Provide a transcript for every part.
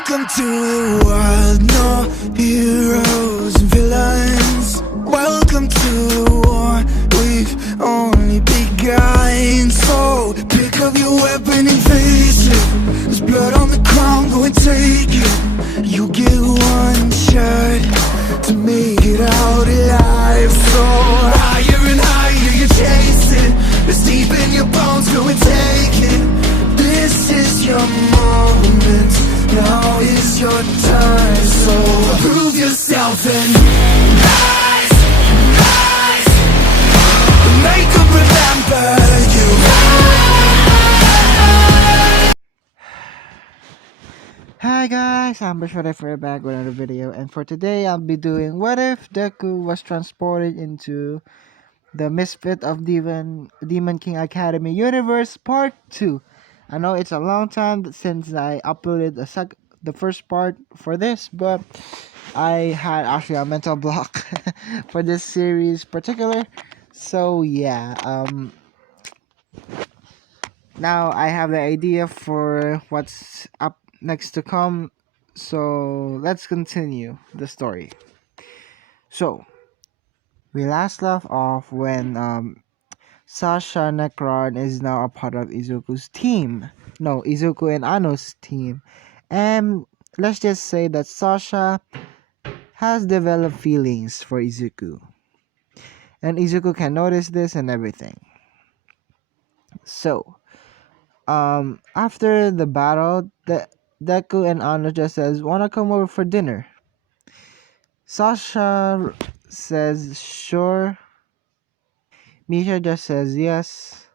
Welcome to the world, no heroes and villains. Welcome to the war, we've only begun. So pick up your weapon and face it. There's blood on the ground, go and take it. You get one shot to make it out alive. So higher and higher you chase it. It's deep in your bones, go and take it. This is your moment, now is your time. So prove yourself and rise, rise. Make them remember you. Hi guys, I'm Misfit for back with another video, and for today I'll be doing what if Deku was transported into the Misfit of Demon King Academy Universe Part 2. I know it's a long time since I uploaded the first part for this, but I had actually a mental block for this series particular. So yeah, now I have the idea for what's up next to come. So let's continue the story. So we last left off when Sasha Necron is now a part of Izuku's team. No, Izuku and Ano's team. And let's just say that Sasha has developed feelings for Izuku. And Izuku can notice this and everything. So, after the battle, Deku and Ano just says, "Wanna come over for dinner?" Sasha says, "Sure." Misha just says yes.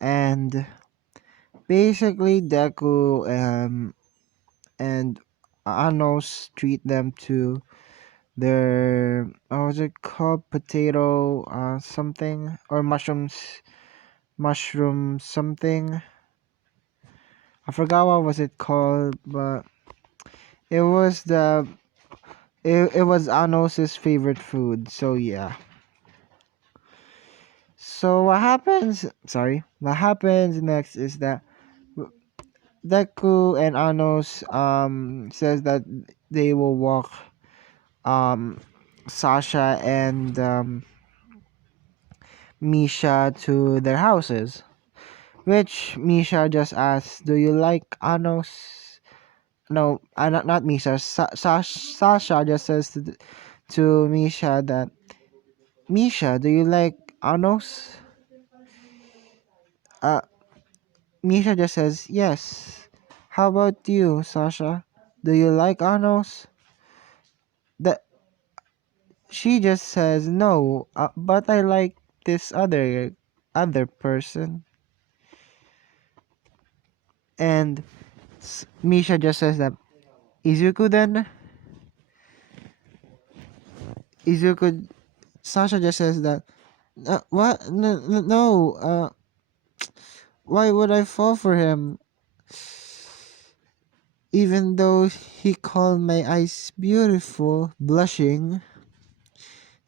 And basically, Deku and Anos treat them to their, what was it called? Potato something? Or mushroom something. I forgot what was it called, but it was it was Anos's favorite food. So yeah. So what happens? Sorry, what happens next is that Deku and Anos says that they will walk um Sasha and Misha to their houses. Which Misha just asks, "Do you like Anos?" No, not Misha. Sasha just says to Misha that, "Misha, do you like Anos?" Uh, Misha just says, "Yes." "How about you, Sasha? Do you like Anos?" That she just says, "No, but I like this other person." And Misha just says that, "Izuku then?" Izuku Sasha just says that, "What? No, why would I fall for him? Even though he called my eyes beautiful," blushing.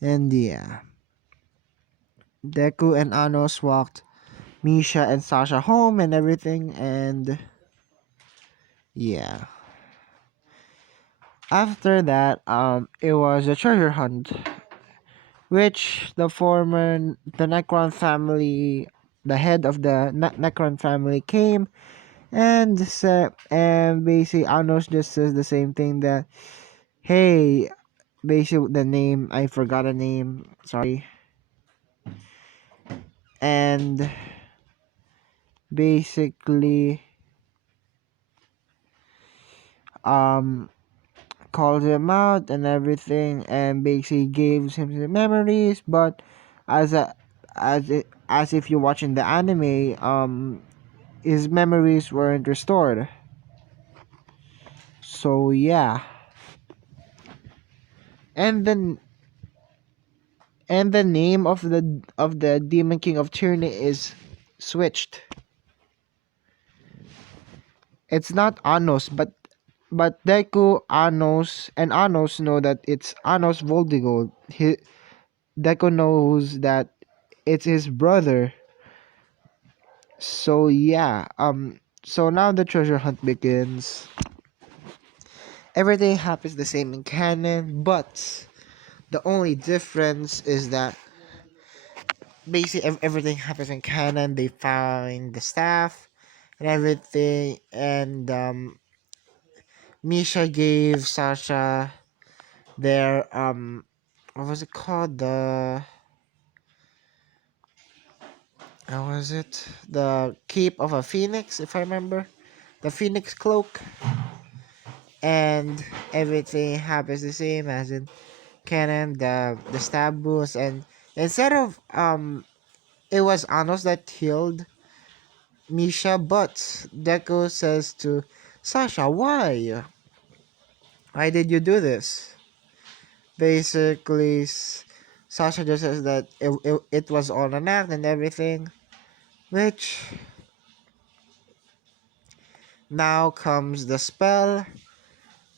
And yeah, Deku and Anos walked Misha and Sasha home and everything, and yeah. After that, it was a treasure hunt, which the Necron family, the head of the Necron family came and said, and basically Anos just says the same thing that, "Hey," basically the name, I forgot the name, sorry. And basically um called him out and everything, and basically gives him the memories, but as a as if you're watching the anime, his memories weren't restored. So yeah. And then the name of the Demon King of Tyranny is switched. It's not Anos, but Deku, Anos, and Anos know that it's Anos Voldigold. Deku knows that it's his brother. So yeah, so now the treasure hunt begins. everything happens the same in canon, but the only difference is that basically everything happens in canon. They find the staff and everything, and Misha gave Sasha their what was it called, how was it, the cape of a phoenix, if I remember, the phoenix cloak, and everything happens the same as in canon. The stab wounds, and instead of it was Anos that killed Misha, but Deku says to Sasha, why did you do this? Basically, Sasha just says that it was all an act and everything, which now comes the spell,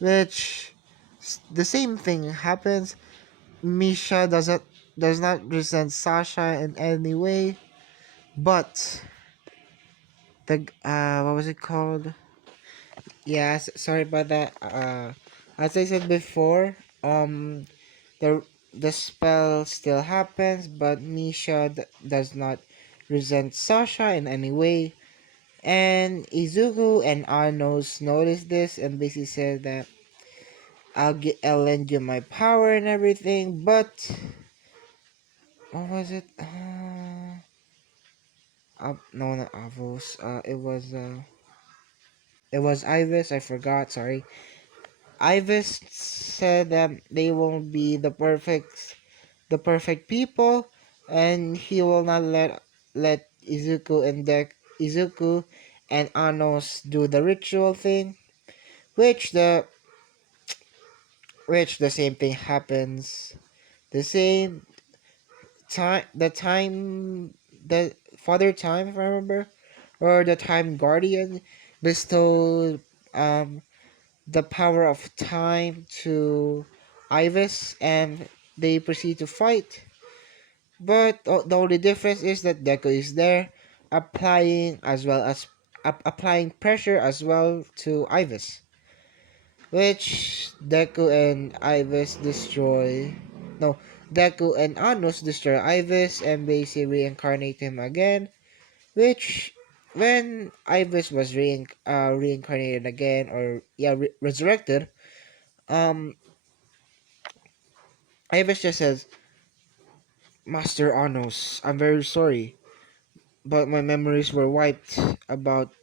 which the same thing happens. Misha does not resent Sasha in any way, but the what was it called? Yes, sorry about that. As I said before, the the spell still happens, but Misha does not resent Sasha in any way. And Izuku and Arnos notice this and basically said that I'll lend you my power and everything, but what was it? No, not Avos. It was Ivis. I forgot. Sorry. Ivis said that they won't be the perfect people, and he will not let Izuku and Anos do the ritual thing, which the same thing happens. The same the Father Time, if I remember, or the Time Guardian bestowed the power of time to Ivis, and they proceed to fight. But the only difference is that Deku is there, applying pressure as well to Ivis, which Deku and Ivis destroy. No, Deku and Anos destroy Ivis and basically reincarnate him again. Which, when Ivis was reincarnated again, or yeah, resurrected, um, Ivis just says, "Master Anos, I'm very sorry, but my memories were wiped about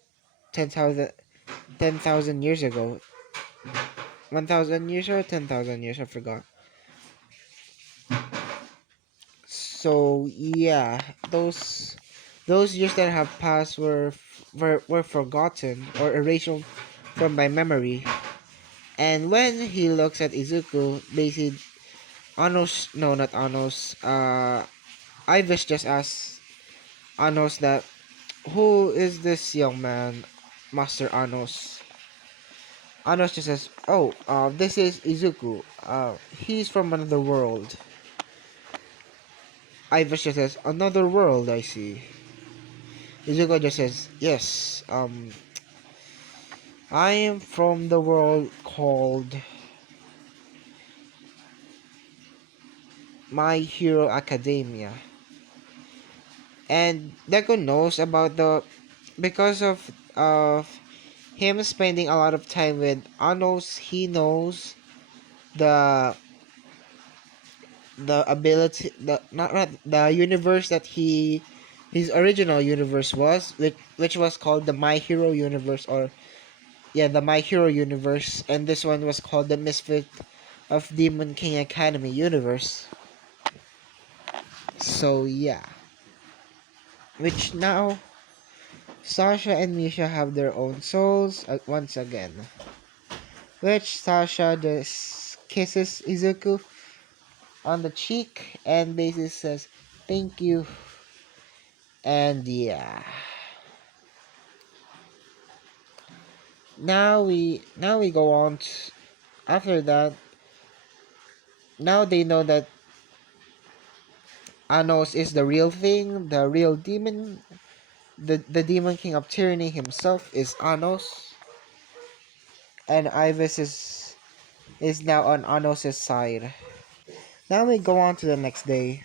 10,000 years ago. 1,000 years or 10,000 years, I forgot. So yeah, those years that have passed were forgotten or erased from my memory. And when he looks at Izuku, basically Anos, no, not Anos, Ivis just asks Anos that, who is this young man, Master Anos? Anos just says, oh, this is Izuku. He's from another world. Ivis just says, another world, I see. Izuku just says, yes, I am from the world called My Hero Academia. And Deku knows about because of him spending a lot of time with Anos, he knows the ability, the not the universe that his original universe was, which was called the My Hero universe, or yeah, the My Hero universe, and this one was called the Misfit of Demon King Academy universe. So yeah, which now Sasha and Misha have their own souls once again. Which Sasha just kisses Izuku on the cheek and basically says thank you. And yeah, now we go on after that. Now they know that Anos is the real thing, the real demon. The Demon King of Tyranny himself is Anos, and Ivis is is now on Anos' side. Now we go on to the next day,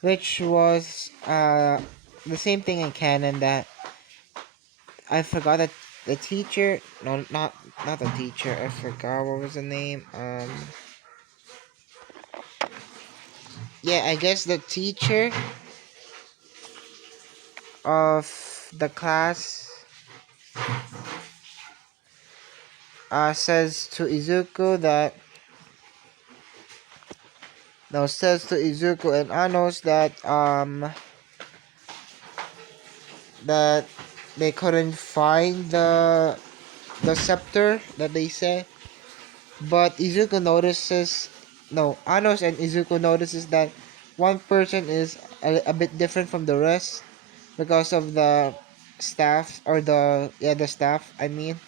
which was the same thing in canon that I forgot that the teacher, no, not the teacher. I forgot what was the name. Yeah, I guess the teacher of the class says to Izuku that no says to Izuku and Anos that they couldn't find the scepter that they say, but Izuku notices no Anos and Izuku notices that one person is a bit different from the rest because of the staff or the staff I mean,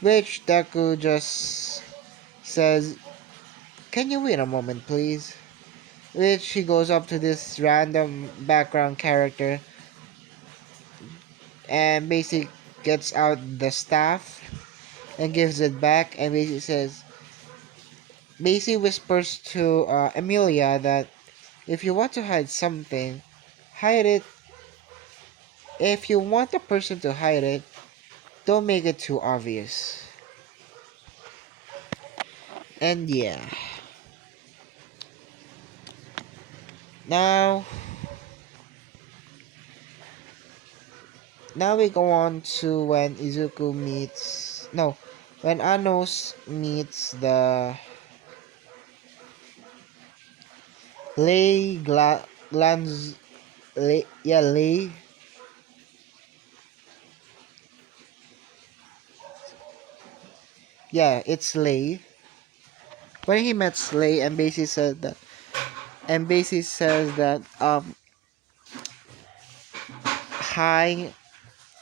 which Deku just says, "Can you wait a moment, please?" Which he goes up to this random background character and basically gets out the staff and gives it back and basically says, basically whispers to Emilia that if you want to hide something, hide it. If you want a person to hide it, don't make it too obvious. And yeah. Now, now we go on to when Izuku meets no, when Anos meets the Lei Glans Lei yeah Lei yeah it's Lei. When he met Slay and basically said that and basically says that hi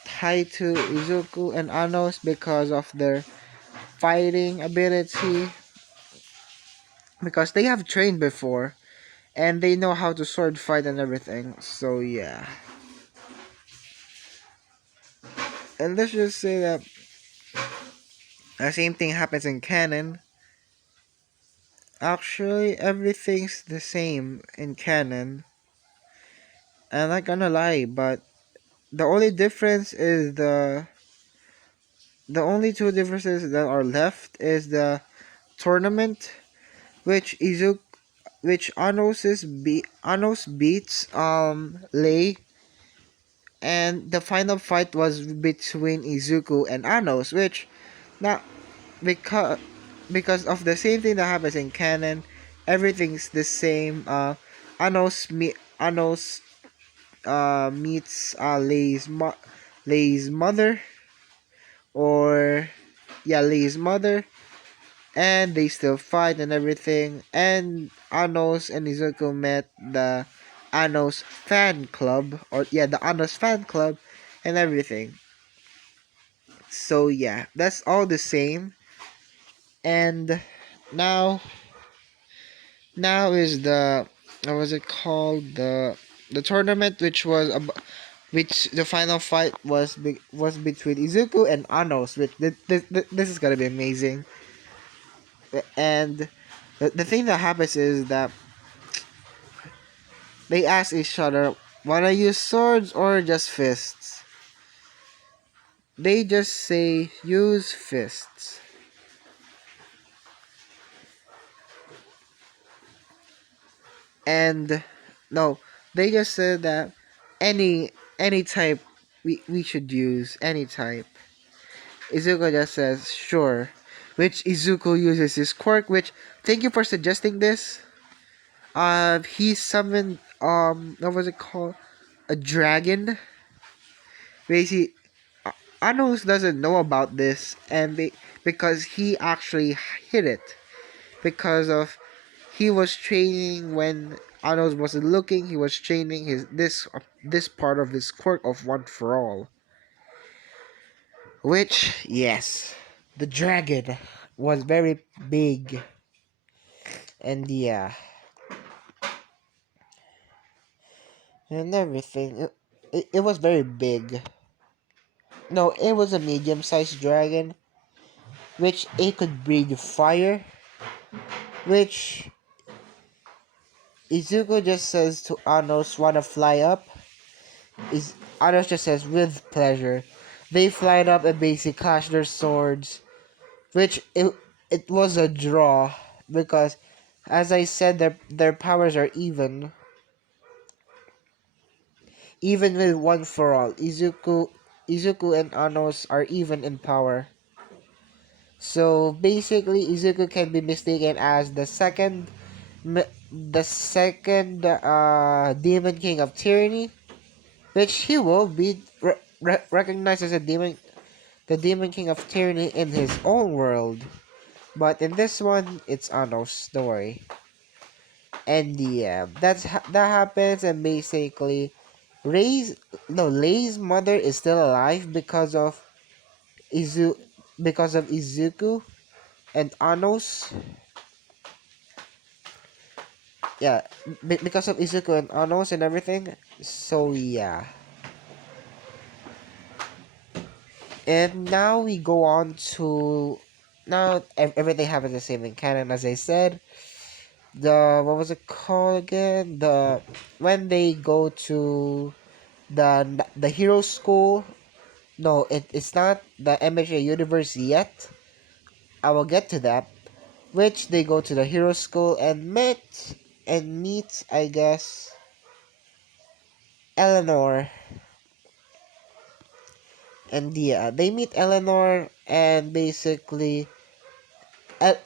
hi to Izuku and Anos because of their fighting ability, because they have trained before and they know how to sword fight and everything. So yeah. And let's just say that the same thing happens in canon. Actually, everything's the same in canon. I'm not gonna lie, but the only difference is the only two differences that are left is the tournament, which Anos beats Lei, and the final fight was between Izuku and Anos, which now because of the same thing that happens in canon, everything's the same. Anos meets Lei's mother, or yeah, Lei's mother, and they still fight and everything. And Anos and Izuku met the Anos fan club, or yeah, the Anos fan club, and everything. So yeah, that's all the same. And now, now is the what was it called, the tournament, which the final fight was between Izuku and Anos. Which this is gonna be amazing. And the thing that happens is that they ask each other, wanna use swords or just fists? They just say, use fists. And no, they just said that any type we should use, any type. Izuku just says, sure. Which Izuku uses his quirk, which, thank you for suggesting this. He summoned, what was it called? A dragon. Basically, Anos doesn't know about this, and because he actually hid it. Because of, he was training when Anos wasn't looking, he was training this part of his quirk of One for All. Which, yes, the dragon was very big. And yeah, and everything. It was very big. No, it was a medium-sized dragon. which it could breathe fire, which Izuku just says to Anos, wanna fly up? Anos just says, with pleasure. They fly up and basically clash their swords, which it was a draw because, as I said, their powers are even with one for all. Izuku and Anos are even in power. So basically, Izuku can be mistaken as the second Demon King of Tyranny, which he will be recognized as the Demon King of Tyranny in his own world. But in this one, it's Anos. Don't worry. And yeah, that happens, and basically, Lei's mother is still alive Izu because of Izuku and Anos. Yeah, because of Izuku and Anos and everything. So yeah. And now we go on to everything happens the same in canon as I said. The what was it called again? The when they go to the hero school. No, it's not the MHA universe yet. I will get to that. Which they go to the hero school and meet, I guess, Eleanor. And yeah, they meet Eleanor, and basically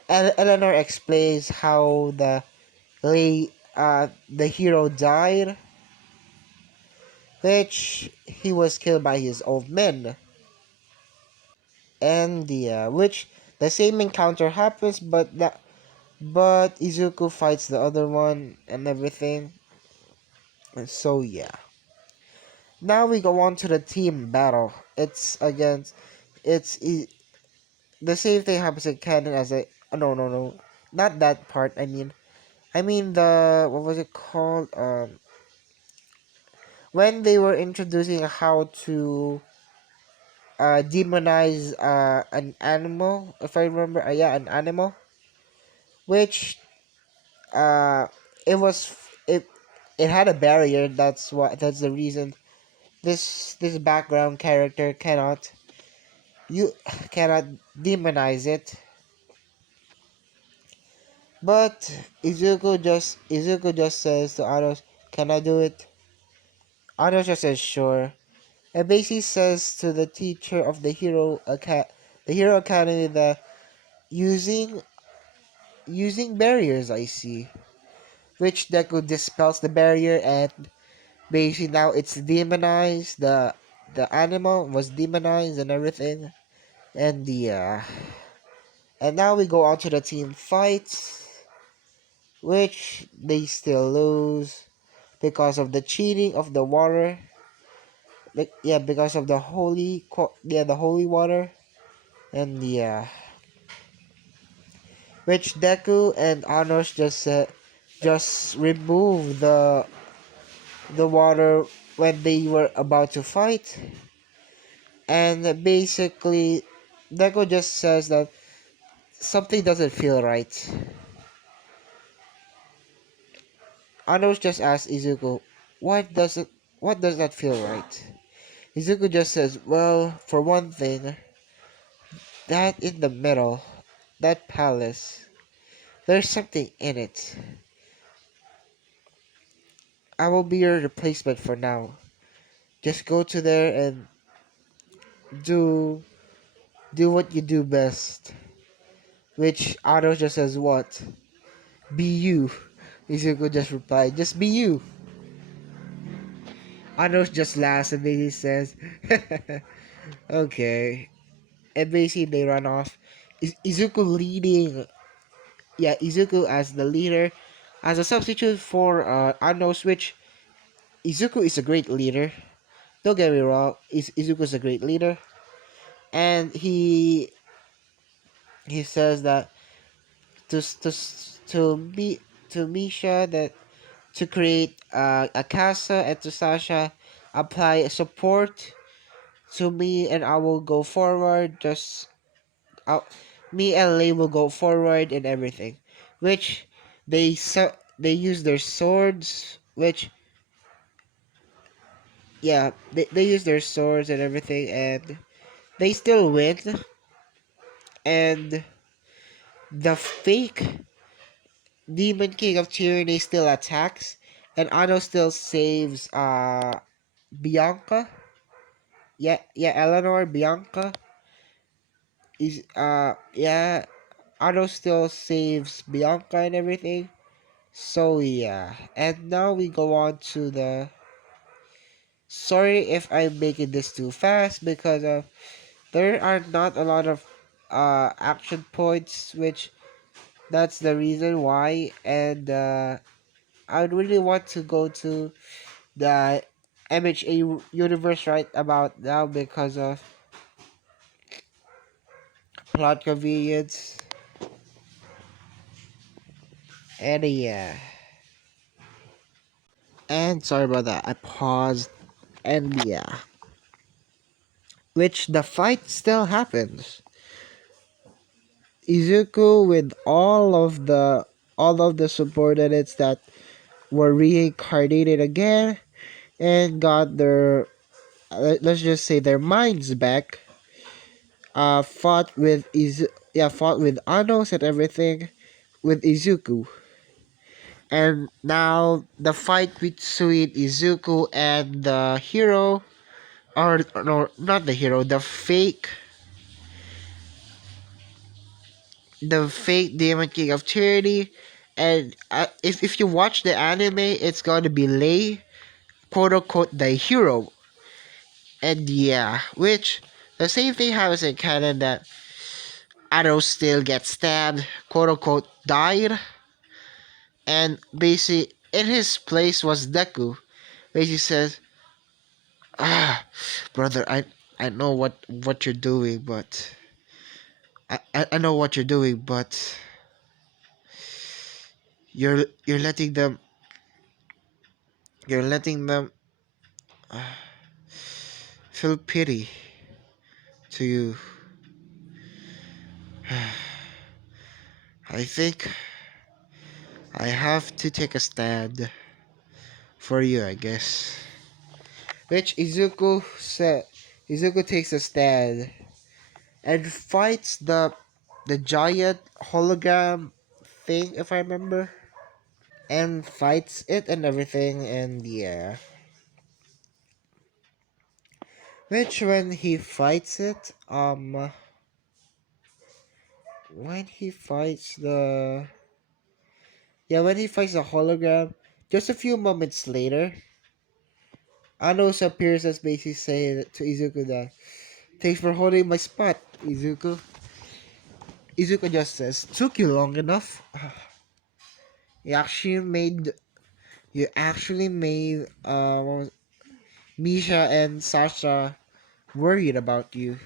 Eleanor explains how the hero died, which he was killed by his old men. And yeah, which the same encounter happens, but Izuku fights the other one and everything. And so yeah. Now we go on to the team battle. It's the same thing happens in canon as no, not that part. I mean the what was it called? When they were introducing how to demonize an animal, if I remember. Yeah, an animal, which uh it was it it had a barrier. That's the reason this background character you cannot demonize it. But Izuku just says to Anos, "Can I do it?" Anos just says sure, and basically says to the teacher of the Hero Academy that using barriers, I see, which Deku dispels the barrier, and basically now it's demonized. The animal was demonized and everything, and and now we go on to the team fights, which they still lose because of the cheating of the water. Like, yeah, because of the holy water, and yeah, which Deku and Anos just removed the water when they were about to fight, and basically Deku just says that something doesn't feel right. Anos just asks Izuku, what does that feel right? Izuku just says, well, for one thing, that in the middle, that palace, there's something in it. I will be your replacement for now. Just go to there and do do what you do best. Which Otto just says what? Be you. Izuku just replied, just be you. Otto just laughs and basically says, okay. And basically they run off. Izuku leading. Yeah, Izuku as the leader. As a substitute for Ano Switch, Izuku is a great leader. Don't get me wrong, Izuku is a great leader. And he says that to to to be to Misha that to create a casa, and to Sasha apply support to me, and I will go forward. I'll, me and Lei will go forward and everything, which they use their swords, which yeah, they use their swords and everything, and they still win, and the fake Demon King of Tyranny still attacks, and Ano still saves Bianca. Yeah, yeah, Eleanor, Bianca is yeah, Ano still saves Bianca and everything. So yeah, and now we go on to the. Sorry if I'm making this too fast because there are not a lot of action points, which that's the reason why, and I really want to go to the MHA universe right about now because of plot convenience. And yeah. And sorry about that. I paused. And yeah. Which the fight still happens. Izuku with all of the subordinates that were reincarnated again and got their let's just say their minds back. Fought with Anos and everything with Izuku. And now the fight between Izuku and the hero, or no, not the hero, the fake Demon King of Tyranny. And if you watch the anime, it's gonna be Lei, quote unquote, the hero. And yeah, which the same thing happens in canon that Arrow still gets stabbed, quote unquote, died, and basically in his place was Deku. Basically says, "Ah, brother, I know what you're doing, but I know what you're doing, but you're letting them you're letting them feel pity to you. I think I have to take a stand for you, I guess." Which Izuku takes a stand and fights the giant hologram thing, if I remember, and fights it and everything, and yeah. Which when he fights it, when he fights the when he fights the hologram, just a few moments later, Anos appears as basically saying to Izuku that thanks for holding my spot, Izuku. Izuku just says, took you long enough. You actually made Misha and Sasha worried about you.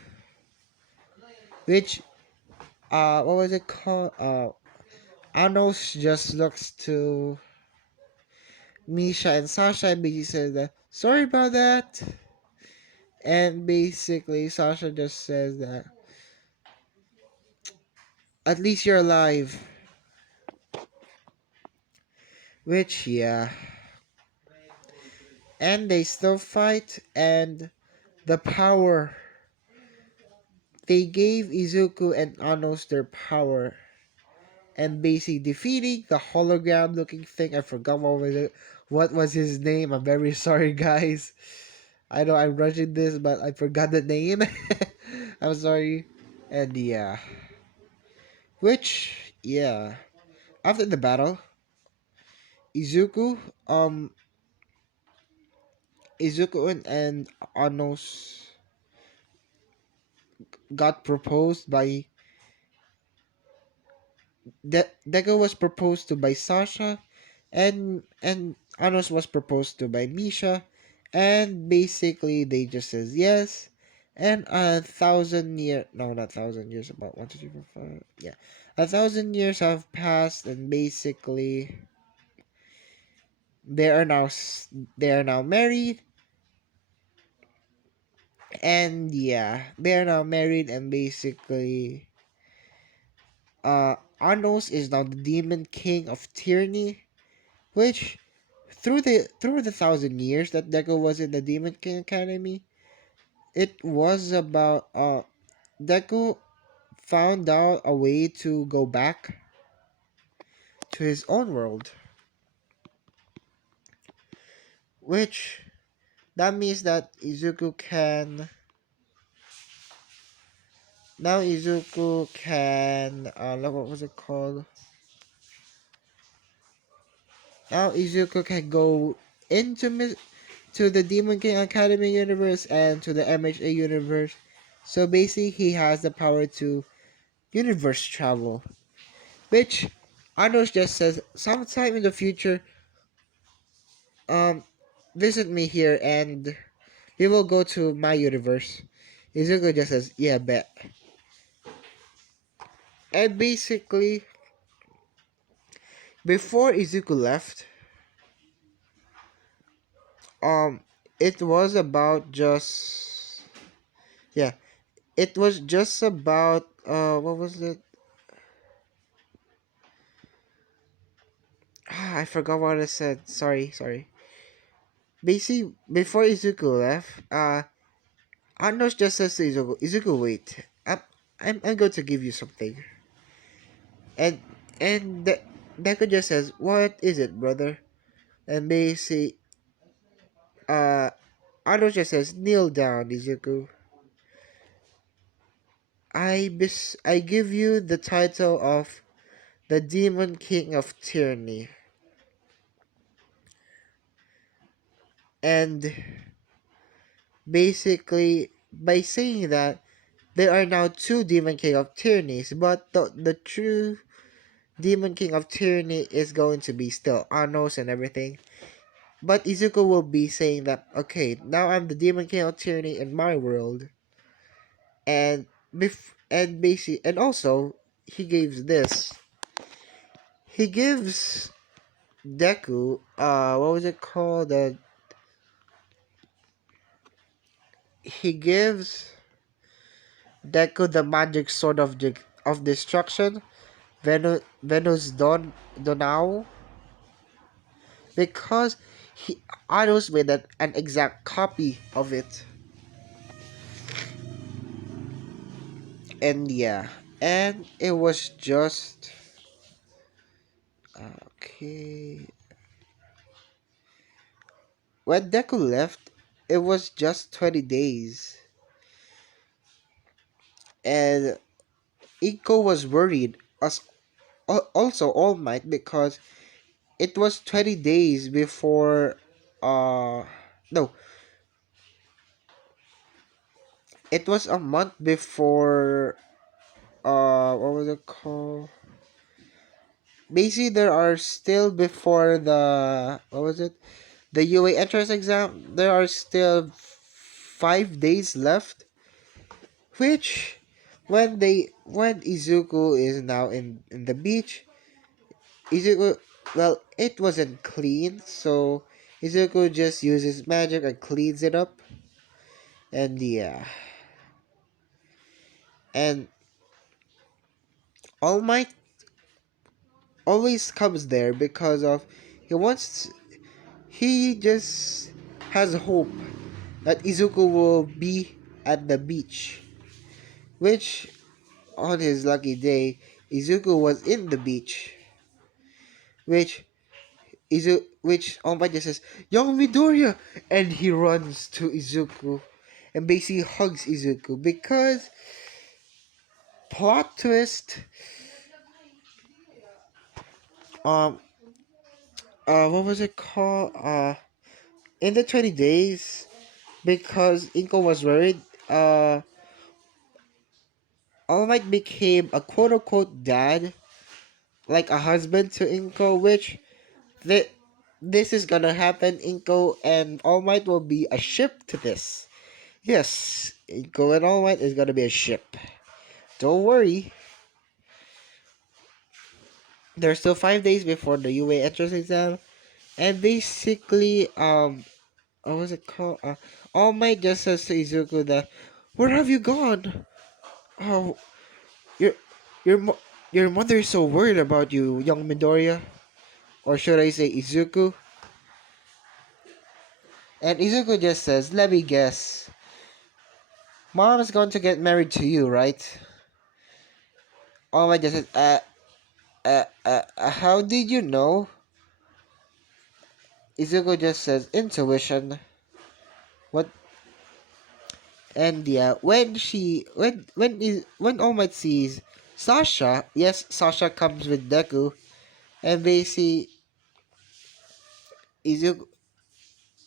Which what was it called? Anos just looks to Misha and Sasha and basically says that sorry about that. And basically Sasha just says that at least you're alive. Which yeah. And they still fight, and the power they gave Izuku and Anos their power, and basically defeating the hologram looking thing. I forgot what was his name. I'm very sorry, guys. I know I'm rushing this, but I forgot the name. I'm sorry. And yeah. Which yeah. After the battle, Izuku um and Anos got proposed by Deku was proposed to by Sasha, and Anos was proposed to by Misha, and basically they just says yes, and 1,000 year no not 1,000 years, about 1 2 3 4 5, yeah, 1,000 years have passed, and basically they are now they are now married, and yeah, they are now married, and basically Anos is now the Demon King of Tyranny, which through the 1,000 years that Deku was in the Demon King Academy, it was about Deku found out a way to go back to his own world, which that means that Izuku can now Izuku can what was it called? Now Izuku can go into to the Demon King Academy universe and to the MHA universe. So basically, he has the power to universe travel, which Anos just says sometime in the future, um, visit me here and we will go to my universe. Izuku just says, yeah, bet. And basically, before Izuku left, um, it was about just yeah, it was just about what was it? I forgot what I said. Sorry. Basically, before Izuku left, Anos just says to Izuku, wait, I'm going to give you something, and Deku just says, what is it, brother? And basically, uh, Anos just says, kneel down, Izuku. I give you the title of the Demon King of Tyranny, and basically by saying that there are now two Demon King of Tyrannies, but the true Demon King of Tyranny is going to be still Anos and everything. But Izuku will be saying that, okay, now I'm the Demon King of Tyranny in my world, and basically, and also he gives this. He gives Deku, what was it called? He gives Deku the magic sword of destruction, Venus Donau, because Anos made an exact copy of it. And yeah, and it was just okay. When Deku left, it was just 20 days, and Inko was worried as also All Might because it was 20 days before no, it was a month before what was it called? Basically, there are still before the what was it? The UA entrance exam. There are still 5 days left, which when Izuku is now in the beach, Izuku, well, it wasn't clean, so Izuku just uses magic and cleans it up, and yeah, and All Might always comes there because of he wants he just has hope that Izuku will be at the beach, which on his lucky day, Izuku was in the beach, which All Might just says, Young Midoriya, and he runs to Izuku and basically hugs Izuku because plot twist, um what was it called? In the 20 days, because Inko was worried, All Might became a quote unquote dad, like a husband to Inko, which th- this is gonna happen. Inko and All Might will be a ship to this. Yes, Inko and All Might is gonna be a ship. Don't worry. There's still 5 days before the UA entrance exam, and basically, what was it called? All Might just says to Izuku that, "Where have you gone? Oh, you're, you're, Your mother is so worried about you, young Midoriya. Or should I say Izuku? And Izuku just says, let me guess. Mom is going to get married to you, right? All Might just says, how did you know? Izuku just says, intuition. What? And yeah, when All Might sees Sasha, yes, Sasha comes with Deku, and basically Izuku,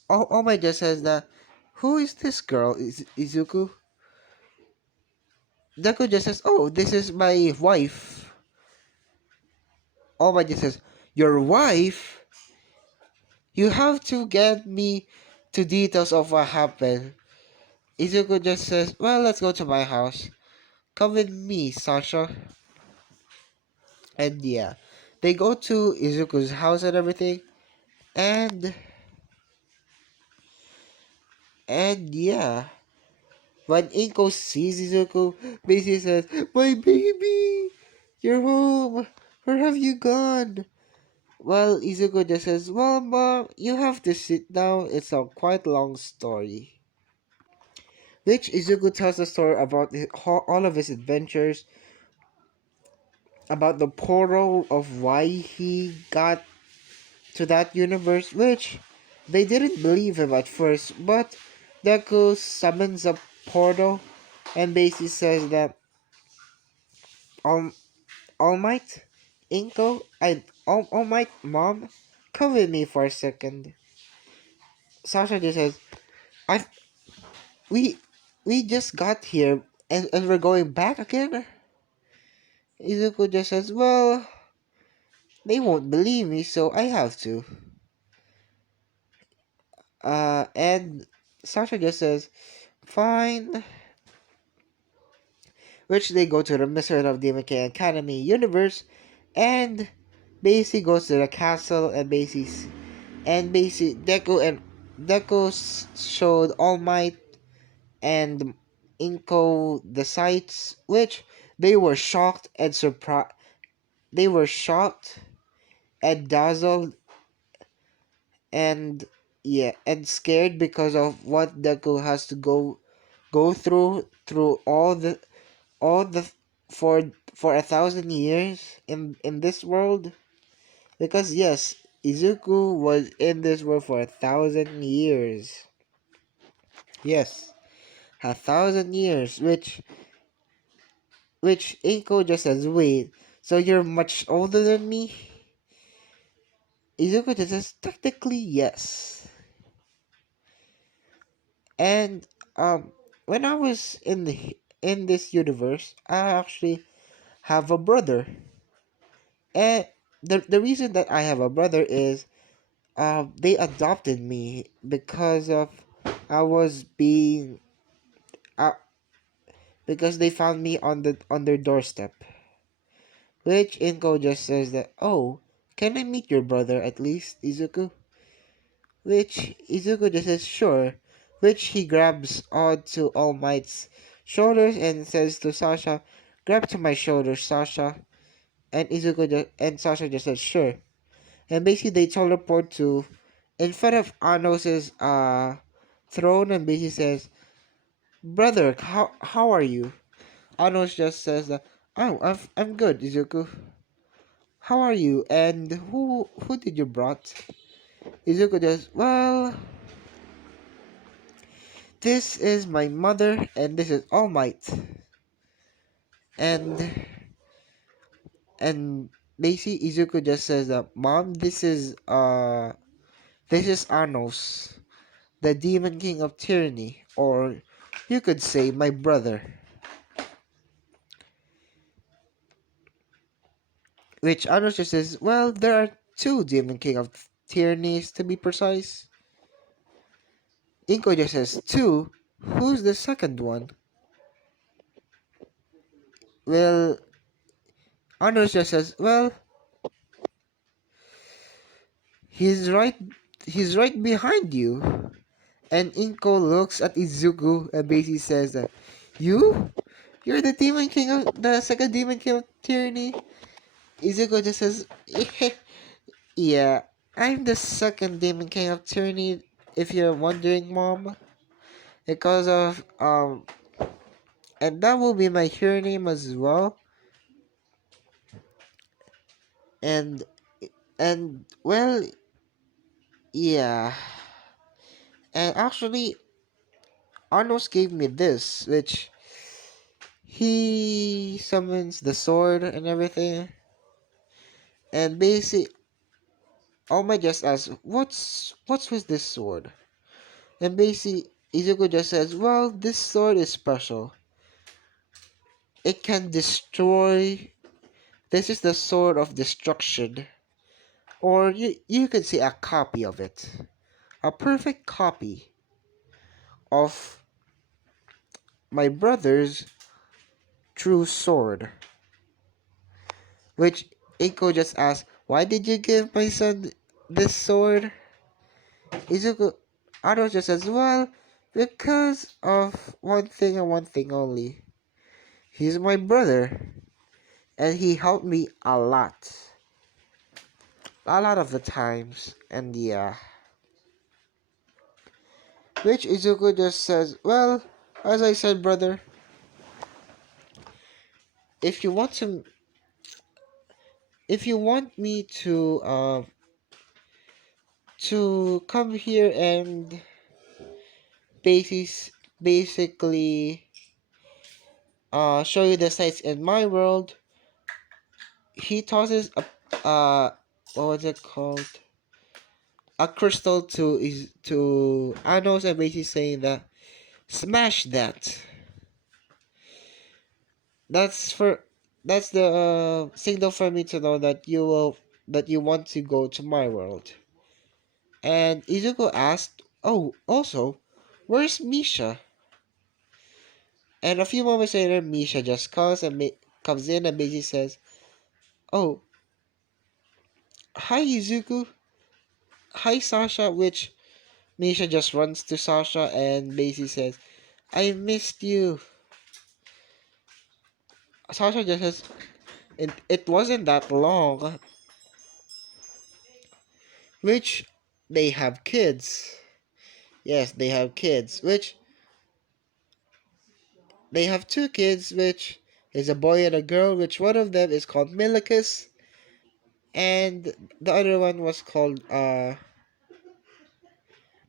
All Might just says that, who is this girl? Izuku? Deku just says, oh, this is my wife. All Might just says, your wife? You have to get me to details of what happened. Izuku just says, well, let's go to my house. Come with me, Sasha. And yeah, they go to Izuku's house and everything. And yeah, when Inko sees Izuku, basically says, my baby, you're home. Where have you gone? Well, Izuku just says, well, mom, you have to sit down. It's a quite long story. Which Izuku tells the story about all of his adventures, about the portal of why he got to that universe, which they didn't believe him at first, but Deku summons a portal and basically says that All, All Might, Inko, All Might, Mom, come with me for a second. Sasha just says, I we we just got here and we're going back again? Izuku just says, well, they won't believe me, so I have to. And Sasha just says, fine. Which they go to the Misfit of Demon King Academy universe, and basically goes to the castle and basically Deku showed All Might and Inko the sights, which they were shocked and surprised. They were shocked and dazzled and and scared because of what Deku has to go through all the for 1,000 years in this world, because yes, Izuku was in this world for 1,000 years. Yes, 1,000 years, which Inko just says, wait, so you're much older than me? Izuku just says, technically yes. And when I was in this universe, I actually have a brother. And the reason that I have a brother is they adopted me because of I was being uh, because they found me on their doorstep. Which Inko just says that, oh, can I meet your brother at least, Izuku? Which Izuku just says sure. Which he grabs onto All Might's shoulders and says to Sasha, grab to my shoulders, Sasha. And and Sasha just says sure. And basically they teleport to in front of Anos's throne, and basically says, brother, how are you? Anos just says that, oh, I'm good, Izuku. How are you? And who did you brought? Izuku just, well, this is my mother and this is All Might. And and basically Izuku just says that, mom, this is Anos, the Demon King of Tyranny, or you could say my brother. Which Anos just says, well, there are two Demon King of Tyrannies to be precise. Inko just says, two? Who's the second one? Well, Anos just says, well, he's right he's right behind you. And Inko looks at Izuku and basically says that, you? You're the demon king of the second demon king of tyranny. Izuku just says, yeah, I'm the second demon king of tyranny. If you're wondering, mom, because of and that will be my hero name as well. And well, yeah. And actually, Arnos gave me this, which he summons the sword and everything. And basically, Oma just asks, what's with this sword? And basically, Izuku just says, well, this sword is special. It can destroy. This is the sword of destruction. Or you could say a copy of it. A perfect copy of my brother's true sword. Which Eiko just asked, why did you give my son this sword? Izuku Ado just says, well, because of one thing and one thing only. He's my brother, and he helped me a lot. A lot of the times, and yeah. Which Izuku just says, well, as I said, brother, if you want to, if you want me to come here and basically show you the sights in my world, he tosses a what was it called? A crystal to Anos and basically saying that smash that. That's for that's the signal for me to know that you want to go to my world. And Izuku asked, "Oh, also, where's Misha?" And a few moments later, Misha just comes in and basically says, "Oh, hi Izuku, hi Sasha." Which Misha just runs to Sasha and basically says, "I missed you." Sasha just says, it wasn't that long." Which they have kids. Yes, they have kids. Which they have two kids, which is a boy and a girl. Which one of them is called Milicus, and the other one was called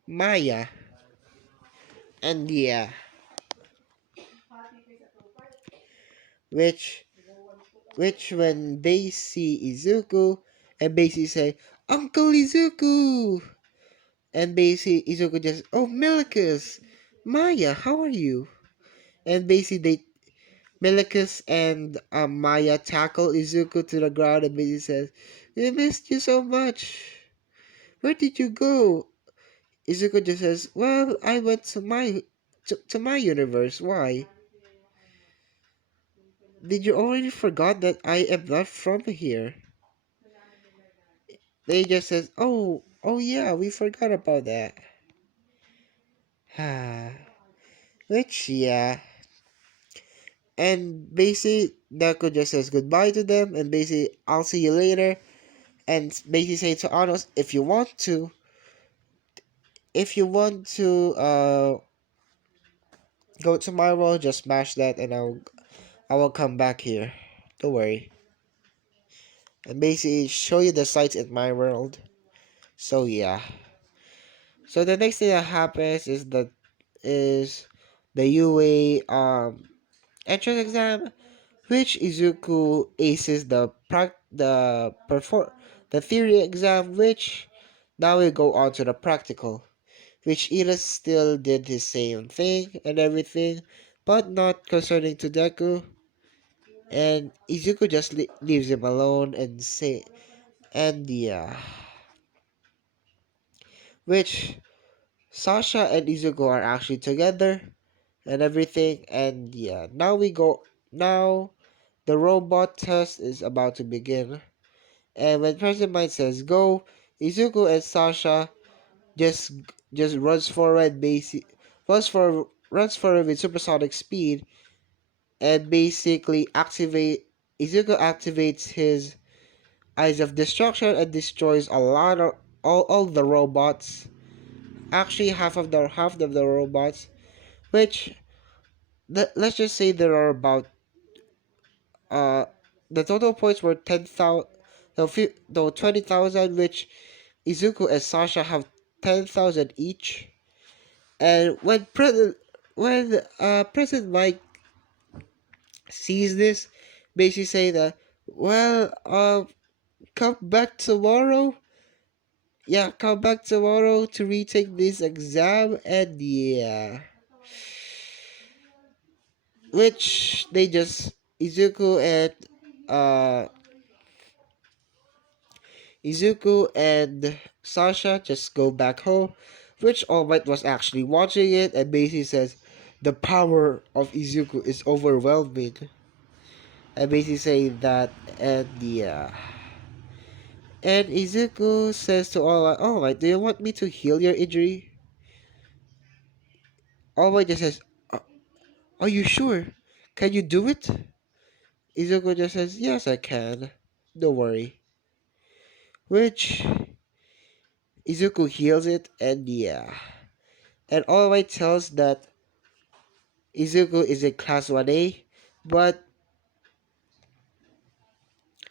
Maya. And yeah, which when they see Izuku and basically say, Uncle Izuku, and basically Izuku just, oh Milicus, Maya, how are you? And basically Milicus and Maya tackle Izuku to the ground and basically says, we missed you so much. Where did you go? Izuku just says, well, I went to my universe. Why? Did you already forgot that I am not from here? They just says, oh yeah, we forgot about that. Which, yeah. And basically, Deku just says goodbye to them and basically, I'll see you later. And basically say to Anos, if you want to go to my world, just smash that and I will come back here. Don't worry. And basically show you the sights in my world. So yeah. So the next thing that happens is the UA entrance exam, which Izuku aces the theory exam, which now we go on to the practical, which Ira still did his same thing and everything, but not concerning to Deku. And Izuku just leaves him alone and yeah, which Sasha and Izuku are actually together and everything. And yeah, now the robot test is about to begin. And when President Mind says go, Izuku and Sasha just runs forward, runs forward with supersonic speed, and basically Izuku activates his Eyes of Destruction and destroys a lot of all the robots. Actually, half of the robots, which let's just say there are about uh the total points were 10,000, no 20,000, which Izuku and Sasha have 10,000 each. And when President Mike sees this, basically say that, well, come back tomorrow. Yeah, come back tomorrow to retake this exam, and yeah, which they just Izuku and uh Izuku and Sasha just go back home, which All Might was actually watching it and basically says the power of Izuku is overwhelming. And basically saying that, and yeah. And Izuku says to All Might, do you want me to heal your injury? All Might just says, are you sure? Can you do it? Izuku just says, yes, I can. Don't worry. Which Izuku heals it, and yeah. And All Might tells that Izuku is a class 1A, but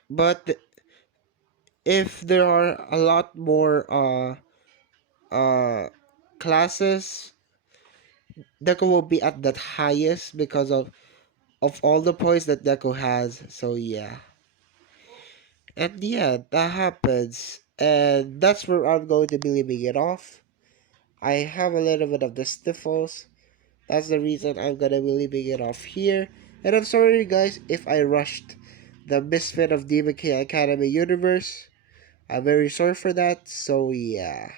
but if there are a lot more uh classes, Deku will be at that highest because of all the points that Deku has. So yeah. And yeah, that happens. And that's where I'm going to be leaving it off. I have a little bit of the sniffles. That's the reason I'm gonna be leaving it off here. And I'm sorry guys if I rushed the Misfit of Demon King Academy universe. I'm very sorry for that. So yeah.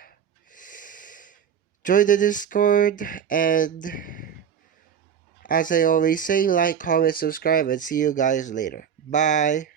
Join the Discord, and as I always say, like, comment, subscribe, and see you guys later. Bye.